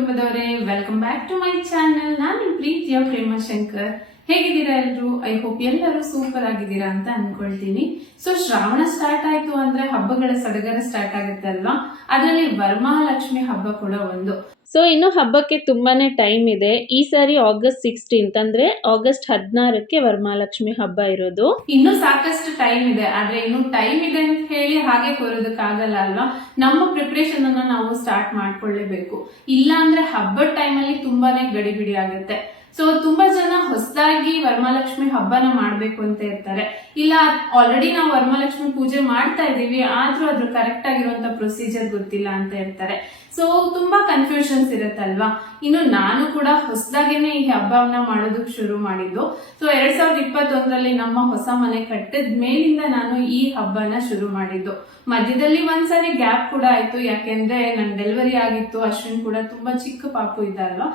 ಕುಟುಂಬದವರೇ, welcome back to my channel. ನಾನು ನಿಮ್ಮ ಪ್ರೀತಿಯ ಪ್ರೇಮಶಂಕರ್. ಹೇಗಿದ್ದೀರಾ ಎಲ್ಲರೂ? ಐ ಹೋಪ್ ಎಲ್ಲರೂ ಸೂಪರ್ ಆಗಿದ್ದೀರಾ ಅಂತ ಅನ್ಕೊಳ್ತೀನಿ. ಸೊ ಶ್ರಾವಣ ಸ್ಟಾರ್ಟ್ ಆಯ್ತು ಅಂದ್ರೆ ಹಬ್ಬಗಳ ಸಡಗರ ಸ್ಟಾರ್ಟ್ ಆಗುತ್ತೆ ಅಲ್ವಾ? ಅದರಲ್ಲಿ ವರಮಹಾಲಕ್ಷ್ಮಿ ಹಬ್ಬ ಕೂಡ ಒಂದು. ಸೊ ಇನ್ನು ಹಬ್ಬಕ್ಕೆ ತುಂಬಾನೇ ಟೈಮ್ ಇದೆ. ಈ ಸಾರಿ August 16 ಅಂದ್ರೆ August 16ಕ್ಕೆ ವರಮಹಾಲಕ್ಷ್ಮಿ ಹಬ್ಬ ಇರೋದು. ಇನ್ನು ಸಾಕಷ್ಟು ಟೈಮ್ ಇದೆ, ಆದ್ರೆ ಇನ್ನು ಟೈಮ್ ಇದೆ ಅಂತ ಹೇಳಿ ಹಾಗೆ ಕೂರೋದಕ್ಕಾಗಲ್ಲ ಅಲ್ವಾ? ನಮ್ಮ ಪ್ರಿಪರೇಷನ್ ಅನ್ನ ನಾವು ಸ್ಟಾರ್ಟ್ ಮಾಡ್ಕೊಳ್ಳೇಬೇಕು. ಇಲ್ಲ ಅಂದ್ರೆ ಹಬ್ಬದ ಟೈಮಲ್ಲಿ ತುಂಬಾನೇ ಗಡಿಬಿಡಿ ಆಗುತ್ತೆ. ಸೊ ತುಂಬಾ ಜನ ಹೊಸದಾಗಿ ವರಮಹಾಲಕ್ಷ್ಮಿ ಹಬ್ಬನ ಮಾಡ್ಬೇಕು ಅಂತ ಇರ್ತಾರೆ. ಇಲ್ಲ ಆಲ್ರೆಡಿ ನಾವು ವರಮಹಾಲಕ್ಷ್ಮಿ ಪೂಜೆ ಮಾಡ್ತಾ ಇದೀವಿ, ಆದ್ರೂ ಅದ್ರ ಕರೆಕ್ಟ್ ಆಗಿರುವಂತ ಪ್ರೊಸೀಜರ್ ಗೊತ್ತಿಲ್ಲ ಅಂತ ಇರ್ತಾರೆ. ಸೊ ತುಂಬಾ ಕನ್ಫ್ಯೂಷನ್ಸ್ ಇರುತ್ತಲ್ವಾ? ಇನ್ನು ನಾನು ಕೂಡ ಹೊಸದಾಗೇನೆ ಈ ಹಬ್ಬವನ್ನ ಮಾಡೋದಕ್ಕೆ ಶುರು ಮಾಡಿದ್ದು. ಸೊ 2021ರಲ್ಲಿ ನಮ್ಮ ಹೊಸ ಮನೆ ಕಟ್ಟಿದ ಮೇಲಿಂದ ನಾನು ಈ ಹಬ್ಬನ ಶುರು ಮಾಡಿದ್ದು. ಮಧ್ಯದಲ್ಲಿ ಒಂದ್ಸರಿ ಗ್ಯಾಪ್ ಕೂಡ ಆಯ್ತು, ಯಾಕೆಂದ್ರೆ ನನ್ ಡೆಲಿವರಿ ಆಗಿತ್ತು. ಅಶ್ವಿನ್ ಕೂಡ ತುಂಬಾ ಚಿಕ್ಕ ಪಾಪು ಇದ್ದ ಅಲ್ವಾ.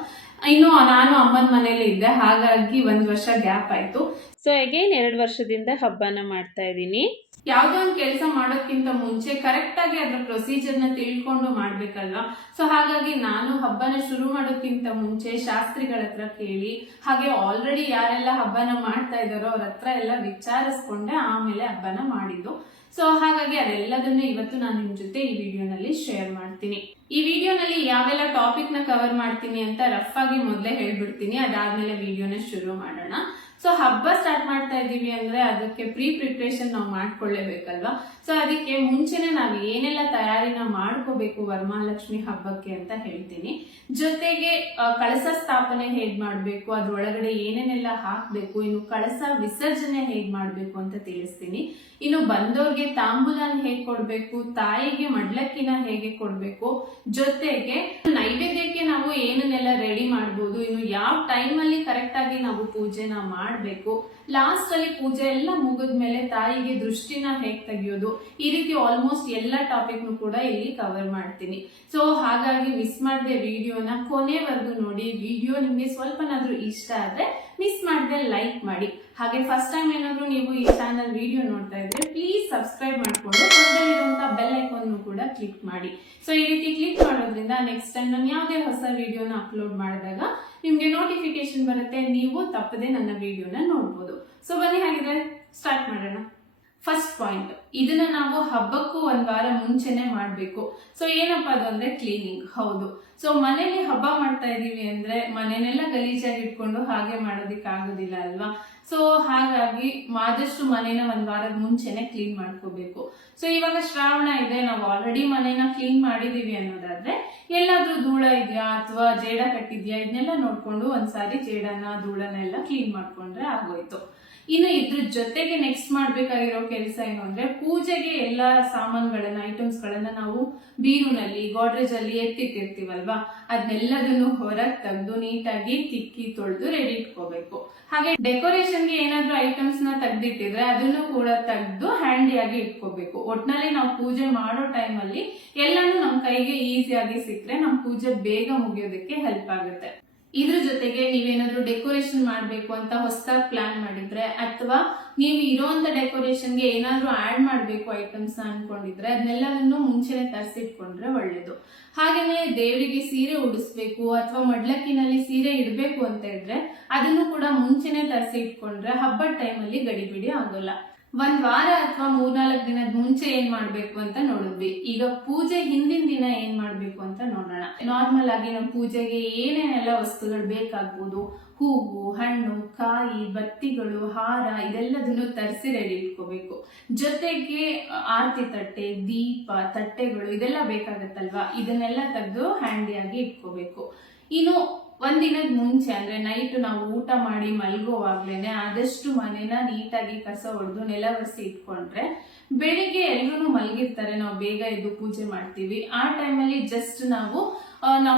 ಇನ್ನು ನಾನು ಅಮ್ಮನ ಮನೇಲಿ ಇದ್ದೆ, ಹಾಗಾಗಿ 1 ವರ್ಷ ಗ್ಯಾಪ್ ಆಯ್ತು. ಸೊ ಅಗೇನ್ 2 ವರ್ಷದಿಂದ ಹಬ್ಬನ ಮಾಡ್ತಾ ಇದ್ದೀನಿ. ಯಾವ್ದೋ ಒಂದು ಕೆಲಸ ಮಾಡೋಕ್ಕಿಂತ ಮುಂಚೆ ಕರೆಕ್ಟ್ ಆಗಿ ಅದ್ರ ಪ್ರೊಸೀಜರ್ ನ ತಿಳ್ಕೊಂಡು ಮಾಡ್ಬೇಕಲ್ವಾ? ಸೊ ಹಾಗಾಗಿ ನಾನು ಹಬ್ಬನ ಶುರು ಮಾಡೋಕ್ಕಿಂತ ಮುಂಚೆ ಶಾಸ್ತ್ರಿಗಳ ಹತ್ರ ಕೇಳಿ, ಹಾಗೆ ಆಲ್ರೆಡಿ ಯಾರೆಲ್ಲ ಹಬ್ಬನ ಮಾಡ್ತಾ ಇದಾರೋ ಅವ್ರ ಹತ್ರ ಎಲ್ಲ ವಿಚಾರಿಸ್ಕೊಂಡೆ ಆಮೇಲೆ ಹಬ್ಬನ ಮಾಡಿದ್ದು. ಸೊ ಹಾಗಾಗಿ ಅದೆಲ್ಲದನ್ನ ಇವತ್ತು ನಾನು ನಿಮ್ ಜೊತೆ ಈ ವಿಡಿಯೋನಲ್ಲಿ ಶೇರ್ ಮಾಡ್ತೀನಿ. ಈ ವಿಡಿಯೋನಲ್ಲಿ ಯಾವೆಲ್ಲ ಟಾಪಿಕ್ ನ ಕವರ್ ಮಾಡ್ತೀನಿ ಅಂತ ರಫ್ ಆಗಿ ಮೊದಲೇ ಹೇಳ್ಬಿಡ್ತೀನಿ, ಅದಾದ್ಮೇಲೆ ವಿಡಿಯೋನ ಶುರು ಮಾಡೋಣ. ಸೊ ಹಬ್ಬ ಸ್ಟಾರ್ಟ್ ಮಾಡ್ತಾ ಇದೀವಿ ಅಂದ್ರೆ ಅದಕ್ಕೆ ಪ್ರಿಪರೇಷನ್ ನಾವು ಮಾಡ್ಕೊಳ್ಳೇಬೇಕಲ್ವಾ? ಸೊ ಅದಕ್ಕೆ ಮುಂಚೆನೆ ನಾವು ಏನೆಲ್ಲ ತಯಾರಿನ ಮಾಡ್ಕೋಬೇಕು ವರಮಹಾಲಕ್ಷ್ಮಿ ಹಬ್ಬಕ್ಕೆ ಅಂತ ಹೇಳ್ತೀನಿ. ಜೊತೆಗೆ ಕಳಸ ಸ್ಥಾಪನೆ ಹೇಗ್ ಮಾಡ್ಬೇಕು, ಅದ್ರೊಳಗಡೆ ಏನೇನೆಲ್ಲ ಹಾಕ್ಬೇಕು, ಇನ್ನು ಕಳಸ ವಿಸರ್ಜನೆ ಹೇಗ್ ಮಾಡ್ಬೇಕು ಅಂತ ತಿಳಿಸ್ತೀನಿ. ಇನ್ನು ಬಂದವ್ರಿಗೆ ತಾಂಬೂಲನ ಹೇಗ್ ಕೊಡ್ಬೇಕು, ತಾಯಿಗೆ ಮಡ್ಲಕ್ಕಿನ ಹೇಗೆ ಕೊಡ್ಬೇಕು, ಜೊತೆಗೆ ನೈವೇದ್ಯಕ್ಕೆ ನಾವು ಏನನ್ನೆಲ್ಲ ರೆಡಿ ಮಾಡ್ಬೋದು, ಇನ್ನು ಯಾವ ಟೈಮ್ ಅಲ್ಲಿ ಕರೆಕ್ಟ್ ಆಗಿ ನಾವು ಪೂಜೆನ ಮಾಡ್ಬೇಕು, ಲಾಸ್ಟ್ ಅಲ್ಲಿ ಪೂಜೆ ಎಲ್ಲ ಮುಗಿದ್ಮೇಲೆ ತಾಯಿಗೆ ದೃಷ್ಟಿನ ಹೇಗ್ ತೆಗಿಯೋದು, ಈ ರೀತಿ ಆಲ್ಮೋಸ್ಟ್ ಎಲ್ಲ ಟಾಪಿಕ್ ಕೂಡ ಇಲ್ಲಿ ಕವರ್ ಮಾಡ್ತೀನಿ. ಸೊ ಹಾಗಾಗಿ ಮಿಸ್ ಮಾಡದೆ ವಿಡಿಯೋನ ಕೊನೆವರೆಗೂ ನೋಡಿ. ವಿಡಿಯೋ ನಿಮ್ಗೆ ಸ್ವಲ್ಪನಾದ್ರೂ ಇಷ್ಟ ಆದ್ರೆ ಮಿಸ್ ಮಾಡದೆ ಲೈಕ್ ಮಾಡಿ. ಹಾಗೆ ಫಸ್ಟ್ ಟೈಮ್ ಏನಾದ್ರು ನೀವು ಈ ಚಾನಲ್ ವಿಡಿಯೋ ನೋಡ್ತಾ ಇದ್ರೆ ಪ್ಲೀಸ್ ಸಬ್ಸ್ಕ್ರೈಬ್ ಮಾಡ್ಕೊಂಡು ಪಕ್ಕದಲ್ಲಿರುವಂತ ಬೆಲ್ ಐಕಾನ್ ಕೂಡ ಕ್ಲಿಕ್ ಮಾಡಿ. ಸೊ ಈ ರೀತಿ ಕ್ಲಿಕ್ ಮಾಡೋದ್ರಿಂದ ನೆಕ್ಸ್ಟ್ ಟೈಮ್ ನಾನು ಯಾವುದೇ ಹೊಸ ವಿಡಿಯೋನ ಅಪ್ಲೋಡ್ ಮಾಡಿದಾಗ ನಿಮ್ಗೆ ನೋಟಿಫಿಕೇಶನ್ ಬರುತ್ತೆ, ನೀವು ತಪ್ಪದೆ ನನ್ನ ವಿಡಿಯೋನ ನೋಡ್ಬೋದು. ಸೊ ಬನ್ನಿ ಹಾಗಿದ್ರೆ ಸ್ಟಾರ್ಟ್ ಮಾಡೋಣ. ಫಸ್ಟ್ ಪಾಯಿಂಟ್, ಇದನ್ನ ನಾವು ಹಬ್ಬಕ್ಕೂ 1 ವಾರ ಮುಂಚೆನೆ ಮಾಡ್ಬೇಕು. ಸೊ ಏನಪ್ಪಾ ಅದು ಅಂದ್ರೆ ಕ್ಲೀನಿಂಗ್. ಹೌದು, ಸೊ ಮನೇಲಿ ಹಬ್ಬ ಮಾಡ್ತಾ ಇದೀವಿ ಅಂದ್ರೆ ಮನೆನೆಲ್ಲ ಗಲೀಜಾಗಿ ಇಟ್ಕೊಂಡು ಹಾಗೆ ಮಾಡೋದಿಕ್ ಆಗೋದಿಲ್ಲ ಅಲ್ವಾ? ಸೊ ಹಾಗಾಗಿ ಆದಷ್ಟು ಮನೇನ 1 ವಾರದ ಮುಂಚೆನೆ ಕ್ಲೀನ್ ಮಾಡ್ಕೋಬೇಕು. ಸೊ ಇವಾಗ ಶ್ರಾವಣ ಇದೆ, ನಾವು ಆಲ್ರೆಡಿ ಮನೇನ ಕ್ಲೀನ್ ಮಾಡಿದೀವಿ ಅನ್ನೋದಾದ್ರೆ ಎಲ್ಲಾದ್ರೂ ಧೂಳ ಇದೆಯಾ ಅಥವಾ ಜೇಡ ಕಟ್ಟಿದ್ಯಾ ಇದನ್ನೆಲ್ಲ ನೋಡ್ಕೊಂಡು ಒಂದ್ಸಾರಿ ಜೇಡನ ಧೂಳನ ಎಲ್ಲ ಕ್ಲೀನ್ ಮಾಡ್ಕೊಂಡ್ರೆ ಆಗೋಯ್ತು. ಇನ್ನು ಇದ್ರ ಜೊತೆಗೆ ನೆಕ್ಸ್ಟ್ ಮಾಡ್ಬೇಕಾಗಿರೋ ಕೆಲಸ ಏನು ಅಂದ್ರೆ ಪೂಜೆಗೆ ಎಲ್ಲಾ ಸಾಮಾನುಗಳನ್ನ ಐಟಮ್ಸ್ ಗಳನ್ನ ನಾವು ಬೀರುನಲ್ಲಿ ಗೋಡ್ರೇಜ್ ಅಲ್ಲಿ ಎತ್ತಿಟ್ಟಿರ್ತೀವಲ್ವಾ, ಅದನ್ನೆಲ್ಲದನ್ನು ಹೊರಗೆ ತೆಗೆದು ನೀಟಾಗಿ ತಿಕ್ಕಿ ತೊಳೆದು ರೆಡಿ ಇಟ್ಕೋಬೇಕು. ಹಾಗೆ ಡೆಕೋರೇಷನ್ಗೆ ಏನಾದ್ರೂ ಐಟಮ್ಸ್ ನ ತೆಗ್ದಿಟ್ಟಿದ್ರೆ ಅದನ್ನು ಕೂಡ ತೆಗೆದು ಹ್ಯಾಂಡಿಯಾಗಿ ಇಟ್ಕೋಬೇಕು. ಒಟ್ನಲ್ಲಿ ನಾವು ಪೂಜೆ ಮಾಡೋ ಟೈಮ್ ಅಲ್ಲಿ ಎಲ್ಲಾನು ನಮ್ ಕೈಗೆ ಈಸಿಯಾಗಿ ಸಿಕ್ಕರೆ ನಮ್ ಪೂಜೆ ಬೇಗ ಮುಗಿಯೋದಕ್ಕೆ ಹೆಲ್ಪ್ ಆಗುತ್ತೆ. ಇದ್ರ ಜೊತೆಗೆ ನೀವೇನಾದ್ರೂ ಡೆಕೋರೇಷನ್ ಮಾಡ್ಬೇಕು ಅಂತ ಹೊಸದಾಗಿ ಪ್ಲಾನ್ ಮಾಡಿದ್ರೆ ಅಥವಾ ನೀವು ಇರೋಂತ ಡೆಕೋರೇಷನ್ಗೆ ಏನಾದ್ರೂ ಆಡ್ ಮಾಡ್ಬೇಕು ಐಟಮ್ಸ್ ಅನ್ಕೊಂಡಿದ್ರೆ ಅದನ್ನೆಲ್ಲವನ್ನು ಮುಂಚೆನೆ ತರಿಸಿಟ್ಕೊಂಡ್ರೆ ಒಳ್ಳೇದು. ಹಾಗೇನೆ ದೇವರಿಗೆ ಸೀರೆ ಉಡಿಸ್ಬೇಕು ಅಥವಾ ಮಡ್ಲಕ್ಕಿನಲ್ಲಿ ಸೀರೆ ಇಡ್ಬೇಕು ಅಂತ ಇದ್ರೆ ಅದನ್ನು ಕೂಡ ಮುಂಚೆನೆ ತರಿಸಿ ಇಟ್ಕೊಂಡ್ರೆ ಹಬ್ಬದ ಟೈಮಲ್ಲಿ ಗಡಿಬಿಡಿ ಆಗೋಲ್ಲ. 1 ವಾರ ಅಥವಾ 3-4 ದಿನದ ಮುಂಚೆ ಏನ್ ಮಾಡ್ಬೇಕು ಅಂತ ನೋಡಿದ್ವಿ. ಈಗ ಪೂಜೆ ಹಿಂದಿನ ದಿನ ಏನ್ ಮಾಡ್ಬೇಕು ಅಂತ ನೋಡೋಣ. ನಾರ್ಮಲ್ ಆಗಿ ನಮ್ಮ ಪೂಜೆಗೆ ಏನೇನೆಲ್ಲ ವಸ್ತುಗಳು ಬೇಕಾಗ್ಬೋದು, ಹೂವು, ಹಣ್ಣು, ಕಾಯಿ, ಬತ್ತಿಗಳು, ಹಾರ ಇದೆಲ್ಲದನ್ನು ತರಿಸಿ ರೆಡಿ ಇಟ್ಕೋಬೇಕು. ಜೊತೆಗೆ ಆರತಿ ತಟ್ಟೆ, ದೀಪ, ತಟ್ಟೆಗಳು ಇದೆಲ್ಲ ಬೇಕಾಗತ್ತಲ್ವಾ, ಇದನ್ನೆಲ್ಲ ತೆಗೆದು ಹ್ಯಾಂಡಿಯಾಗಿ ಇಟ್ಕೋಬೇಕು. ಇನ್ನು 1 ದಿನದ ಮುಂಚೆ ಅಂದ್ರೆ ನೈಟ್ ನಾವು ಊಟ ಮಾಡಿ ಮಲ್ಗೋವಾಗ್ಲೇನೆ ಆದಷ್ಟು ಮನೇನ ನೀಟಾಗಿ ಕಸ ಹೊಡೆದು ನೆಲ ಒರೆಸಿ ಇಟ್ಕೊಂಡ್ರೆ ಬೆಳಿಗ್ಗೆ ಎಲ್ರು ಮಲಗಿರ್ತಾರೆ, ನಾವು ಬೇಗ ಎದ್ದು ಪೂಜೆ ಮಾಡ್ತೀವಿ. ಆ ಟೈಮಲ್ಲಿ ಜಸ್ಟ್ ನಾವು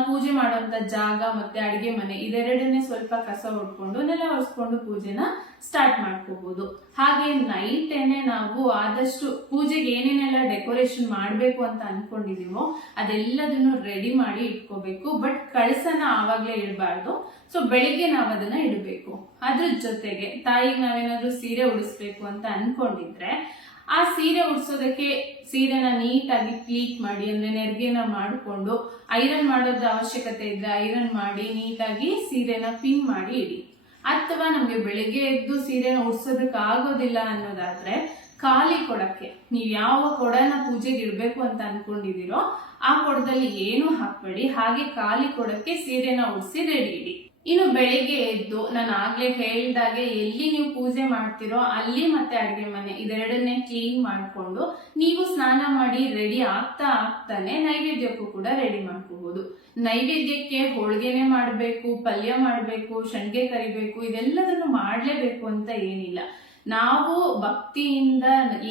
ಪೂಜೆ ಮಾಡುವಂತ ಜಾಗ ಮತ್ತೆ ಅಡಿಗೆ ಮನೆ ಇದೆರಡನ್ನೇ ಸ್ವಲ್ಪ ಕಸ ಹೊಡ್ಕೊಂಡು ನೆಲ ಒರೆಸ್ಕೊಂಡು ಪೂಜೆನ ಸ್ಟಾರ್ಟ್ ಮಾಡ್ಕೋಬಹುದು. ಹಾಗೆ ನೈಟೇನೆ ನಾವು ಆದಷ್ಟು ಪೂಜೆಗೆ ಏನೇನೆಲ್ಲ ಡೆಕೋರೇಷನ್ ಮಾಡ್ಬೇಕು ಅಂತ ಅನ್ಕೊಂಡಿದೀವೋ ಅದೆಲ್ಲದನ್ನು ರೆಡಿ ಮಾಡಿ ಇಟ್ಕೋಬೇಕು. ಬಟ್ ಕಳಸನ ಆವಾಗ್ಲೇ ಇಡಬಾರ್ದು. ಸೊ ಬೆಳಿಗ್ಗೆ ನಾವ್ ಅದನ್ನ ಇಡಬೇಕು. ಅದ್ರ ಜೊತೆಗೆ ತಾಯಿಗೆ ನಾವೇನಾದ್ರೂ ಸೀರೆ ಉಡಿಸ್ಬೇಕು ಅಂತ ಅನ್ಕೊಂಡಿದ್ರೆ ಆ ಸೀರೆ ಉಡ್ಸೋದಕ್ಕೆ ಸೀರೆನ ನೀಟಾಗಿ ಪ್ಲೀಟ್ ಮಾಡಿ ಅಂದ್ರೆ ನೆರಿಗೆನ ಮಾಡಿಕೊಂಡು ಐರನ್ ಮಾಡೋದ ಅವಶ್ಯಕತೆ ಇದ್ರೆ ಐರನ್ ಮಾಡಿ ನೀಟಾಗಿ ಸೀರೆನ ಪಿನ್ ಮಾಡಿ ಇಡಿ. ಅಥವಾ ನಮ್ಗೆ ಬೆಳಿಗ್ಗೆ ಎದ್ದು ಸೀರೆನ ಉಡ್ಸೋದಕ್ಕೆ ಆಗೋದಿಲ್ಲ ಅನ್ನೋದಾದ್ರೆ ಖಾಲಿ ಕೊಡಕ್ಕೆ ನೀವ್ ಯಾವ ಕೊಡನ ಪೂಜೆಗೆ ಇಡ್ಬೇಕು ಅಂತ ಅನ್ಕೊಂಡಿದೀರೋ ಆ ಕೊಡದಲ್ಲಿ ಏನು ಹಾಕ್ಬೇಡಿ, ಹಾಗೆ ಖಾಲಿ ಕೊಡಕ್ಕೆ ಸೀರೆನ ಉಡ್ಸಿ ರೆಡಿ ಇಡಿ. ಇನ್ನು ಬೆಳಿಗ್ಗೆ ಎದ್ದು ನಾನು ಆಗ್ಲೇ ಹೇಳ್ದಾಗೆ ಎಲ್ಲಿ ನೀವು ಪೂಜೆ ಮಾಡ್ತಿರೋ ಅಲ್ಲಿ ಮತ್ತೆ ಅಡಿಗೆ ಮನೆ ಇದೆರಡನ್ನೇ ಕ್ಲೀನ್ ಮಾಡ್ಕೊಂಡು ನೀವು ಸ್ನಾನ ಮಾಡಿ ರೆಡಿ ಆಗ್ತಾನೆ ನೈವೇದ್ಯಕ್ಕೂ ಕೂಡ ರೆಡಿ ಮಾಡ್ಕೋಬಹುದು. ನೈವೇದ್ಯಕ್ಕೆ ಹೋಳಿಗೆನೆ ಮಾಡ್ಬೇಕು, ಪಲ್ಯ ಮಾಡ್ಬೇಕು, ಶಂಡ್ಗೆ ಕರಿಬೇಕು, ಇದೆಲ್ಲದನ್ನು ಮಾಡ್ಲೇಬೇಕು ಅಂತ ಏನಿಲ್ಲ. ನಾವು ಭಕ್ತಿಯಿಂದ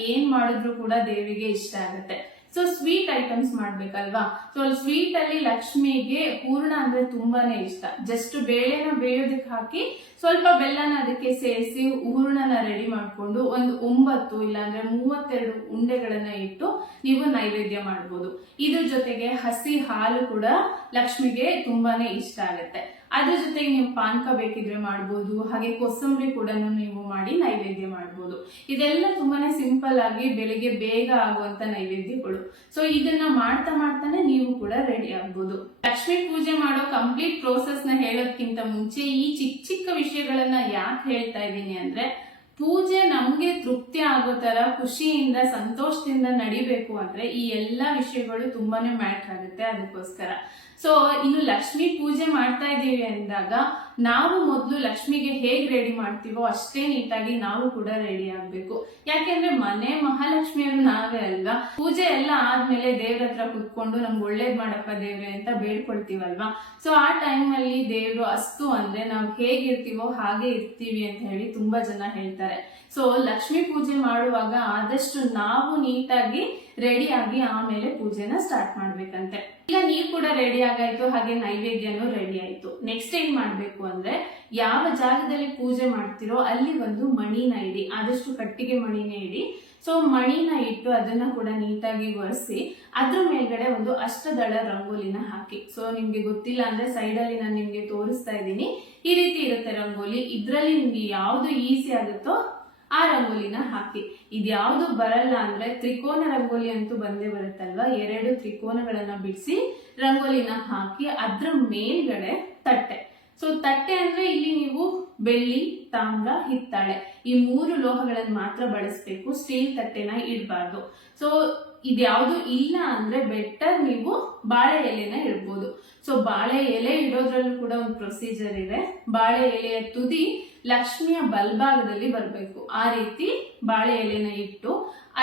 ಏನ್ ಮಾಡಿದ್ರು ಕೂಡ ದೇವಿಗೆ ಇಷ್ಟ ಆಗುತ್ತೆ. ಸೊ ಸ್ವೀಟ್ ಐಟಮ್ಸ್ ಮಾಡ್ಬೇಕಲ್ವಾ. ಸೊ ಸ್ವೀಟ್ ಅಲ್ಲಿ ಲಕ್ಷ್ಮಿಗೆ ಹೂರ್ಣ ಅಂದ್ರೆ ತುಂಬಾನೇ ಇಷ್ಟ. ಜಸ್ಟ್ ಬೇಳೆನ ಬೇಯೋದಕ್ಕೆ ಹಾಕಿ ಸ್ವಲ್ಪ ಬೆಲ್ಲನ ಅದಕ್ಕೆ ಸೇರಿಸಿ ಹೂರ್ಣನ ರೆಡಿ ಮಾಡ್ಕೊಂಡು ಒಂದು 9 ಇಲ್ಲಾಂದ್ರೆ 32 ಉಂಡೆಗಳನ್ನ ಇಟ್ಟು ನೀವು ನೈವೇದ್ಯ ಮಾಡ್ಬೋದು. ಇದ್ರ ಜೊತೆಗೆ ಹಸಿ ಹಾಲು ಕೂಡ ಲಕ್ಷ್ಮಿಗೆ ತುಂಬಾನೇ ಇಷ್ಟ ಆಗುತ್ತೆ. ಅದ್ರ ಜೊತೆಗೆ ನೀವು ಪಾನಕ ಬೇಕಿದ್ರೆ ಮಾಡ್ಬೋದು, ಹಾಗೆ ಕೋಸಂಬರಿ ಕೂಡ ನೀವು ಮಾಡಿ ನೈವೇದ್ಯ ಮಾಡ್ಬೋದು. ಇದೆಲ್ಲ ತುಂಬಾನೇ ಸಿಂಪಲ್ ಆಗಿ ಬೆಳಿಗ್ಗೆ ಬೇಗ ಆಗುವಂತ ನೈವೇದ್ಯಗಳು. ಸೊ ಇದನ್ನ ಮಾಡ್ತಾನೆ ನೀವು ಕೂಡ ರೆಡಿ ಆಗ್ಬೋದು. ಲಕ್ಷ್ಮಿ ಪೂಜೆ ಮಾಡೋ ಕಂಪ್ಲೀಟ್ ಪ್ರೋಸೆಸ್ ನ ಹೇಳೋದ್ಕಿಂತ ಮುಂಚೆ ಈ ಚಿಕ್ಕ ವಿಷಯಗಳನ್ನ ಯಾಕೆ ಹೇಳ್ತಾ ಇದ್ದೀನಿ ಅಂದ್ರೆ, ಪೂಜೆ ನಮ್ಗೆ ತೃಪ್ತಿ ಆಗೋ ತರ ಖುಷಿಯಿಂದ ಸಂತೋಷದಿಂದ ನಡಿಬೇಕು ಅಂದ್ರೆ ಈ ಎಲ್ಲಾ ವಿಷಯಗಳು ತುಂಬಾನೇ ಮ್ಯಾಟರ್ ಆಗುತ್ತೆ. ಅದಕ್ಕೋಸ್ಕರ ಸೊ ಇನ್ನು ಲಕ್ಷ್ಮಿ ಪೂಜೆ ಮಾಡ್ತಾ ಇದ್ದೀವಿ ಅಂದಾಗ ನಾವು ಮೊದಲು ಲಕ್ಷ್ಮಿಗೆ ಹೇಗ್ ರೆಡಿ ಮಾಡ್ತೀವೋ ಅಷ್ಟೇ ನೀಟಾಗಿ ನಾವು ಕೂಡ ರೆಡಿ ಆಗ್ಬೇಕು. ಯಾಕೆಂದ್ರೆ ಮನೆ ಮಹಾಲಕ್ಷ್ಮಿಯರು ನಾವೇ ಅಲ್ವಾ. ಪೂಜೆ ಎಲ್ಲ ಆದ್ಮೇಲೆ ದೇವ್ರ ಹತ್ರ ಕುತ್ಕೊಂಡು ನಮ್ಗೆ ಒಳ್ಳೇದ್ ಮಾಡಪ್ಪ ದೇವ್ರೆ ಅಂತ ಬೇಡ್ಕೊಳ್ತೀವಲ್ವಾ. ಸೊ ಆ ಟೈಮ್ ಅಲ್ಲಿ ದೇವ್ರು ಅಸ್ತು ಅಂದ್ರೆ ನಾವು ಹೇಗಿರ್ತೀವೋ ಹಾಗೆ ಇರ್ತೀವಿ ಅಂತ ಹೇಳಿ ತುಂಬಾ ಜನ ಹೇಳ್ತಾರೆ. ಸೊ ಲಕ್ಷ್ಮಿ ಪೂಜೆ ಮಾಡುವಾಗ ಆದಷ್ಟು ನಾವು ನೀಟಾಗಿ ರೆಡಿ ಆಗಿ ಆಮೇಲೆ ಪೂಜೆನ ಸ್ಟಾರ್ಟ್ ಮಾಡ್ಬೇಕಂತೆ. ಈಗ ನೀವು ಕೂಡ ರೆಡಿ ಆಗಾಯ್ತು, ಹಾಗೆ ನೈವೇದ್ಯನೂ ರೆಡಿ ಆಯ್ತು. ನೆಕ್ಸ್ಟ್ ಏನ್ ಮಾಡ್ಬೇಕು ಅಂದ್ರೆ, ಯಾವ ಜಾಗದಲ್ಲಿ ಪೂಜೆ ಮಾಡ್ತಿರೋ ಅಲ್ಲಿ ಒಂದು ಮಣಿನ ಇಡಿ, ಆದಷ್ಟು ಕಟ್ಟಿಗೆ ಮಣಿನೇ ಇಡಿ. ಸೊ ಮಣಿನ ಇಟ್ಟು ಅದನ್ನ ಕೂಡ ನೀಟಾಗಿ ಒರೆಸಿ ಅದ್ರ ಮೇಲ್ಗಡೆ ಒಂದು ಅಷ್ಟದಳ ರಂಗೋಲಿನ ಹಾಕಿ. ಸೊ ನಿಮ್ಗೆ ಗೊತ್ತಿಲ್ಲ ಅಂದ್ರೆ ಸೈಡ್ ಅಲ್ಲಿ ನಾನು ನಿಮ್ಗೆ ತೋರಿಸ್ತಾ ಇದ್ದೀನಿ. ಈ ರೀತಿ ಇರುತ್ತೆ ರಂಗೋಲಿ. ಇದ್ರಲ್ಲಿ ನಿಮ್ಗೆ ಯಾವ್ದು ಈಸಿ ಆಗುತ್ತೋ ಆ ರಂಗೋಲಿನ ಹಾಕಿ. ಇದ್ಯಾವ್ದು ಬರಲ್ಲ ಅಂದ್ರೆ ತ್ರಿಕೋನ ರಂಗೋಲಿ ಅಂತೂ ಬಂದೇ ಬರುತ್ತಲ್ವಾ. 2 ತ್ರಿಕೋನಗಳನ್ನ ಬಿಡಿಸಿ ರಂಗೋಲಿನ ಹಾಕಿ ಅದ್ರ ಮೇಲ್ಗಡೆ ತಟ್ಟೆ. ಸೊ ತಟ್ಟೆ ಅಂದ್ರೆ ಇಲ್ಲಿ ನೀವು ಬೆಳ್ಳಿ, ತಾಮ್ರ, ಹಿತ್ತಾಳೆ ಈ 3 ಲೋಹಗಳನ್ನ ಮಾತ್ರ ಬಳಸಬೇಕು. ಸ್ಟೀಲ್ ತಟ್ಟೆನ ಇಡಬಾರ್ದು. ಸೊ ಇದ್ಯಾವುದು ಇಲ್ಲ ಅಂದ್ರೆ ಬೆಟರ್ ನೀವು ಬಾಳೆ ಎಲೆನ ಇಡ್ಬೋದು. ಸೊ ಬಾಳೆ ಎಲೆ ಇಡೋದ್ರಲ್ಲೂ ಕೂಡ ಒಂದು ಪ್ರೊಸೀಜರ್ ಇದೆ. ಬಾಳೆ ಎಲೆಯ ತುದಿ ಲಕ್ಷ್ಮಿಯ ಬಲ್ಭಾಗದಲ್ಲಿ ಬರಬೇಕು. ಆ ರೀತಿ ಬಾಳೆ ಎಲೆನ ಇಟ್ಟು